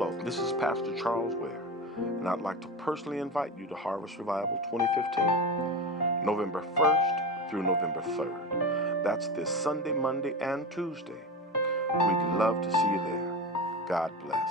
Hello, this is Pastor Charles Ware, and I'd like to personally invite you to Harvest Revival 2015, November 1st through November 3rd. That's this Sunday, Monday, and Tuesday. We'd love to see you there. God bless.